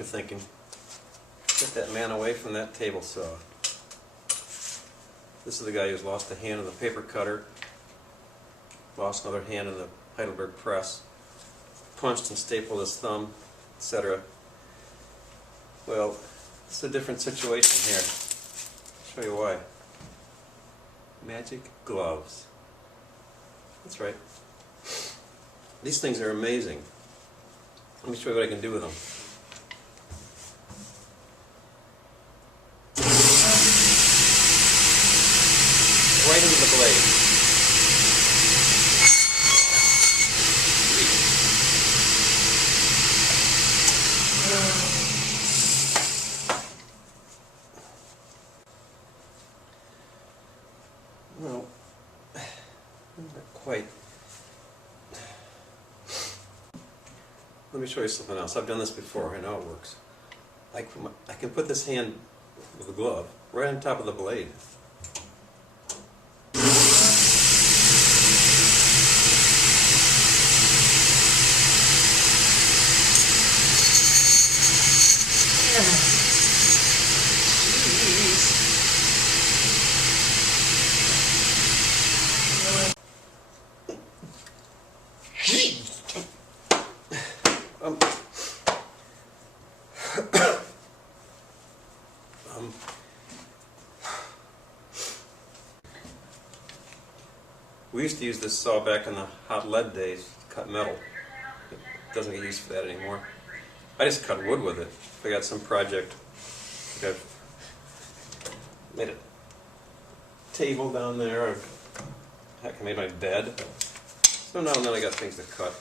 you're thinking. Get that man away from that table saw. This is the guy who's lost a hand in the paper cutter, lost another hand in the Heidelberg press, punched and stapled his thumb, etc. Well, it's a different situation here. I'll show you why. Magic gloves. That's right. These things are amazing. Let me show you what I can do with them. Right into the blade. Well, not quite. Let me show you something else. I've done this before. I know it works. I can put this hand with a glove right on top of the blade. We used to use this saw back in the hot lead days to cut metal. It doesn't get used for that anymore. I just cut wood with it. If I got some project, like I've made a table down there, or heck, I made my bed. So now and then I got things to cut.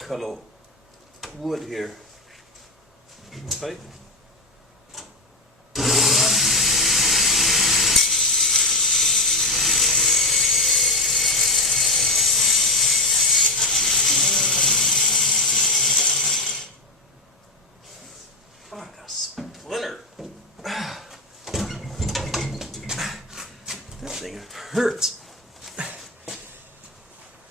Cut a little wood here. Right? Fuck, a splinter. That thing hurts.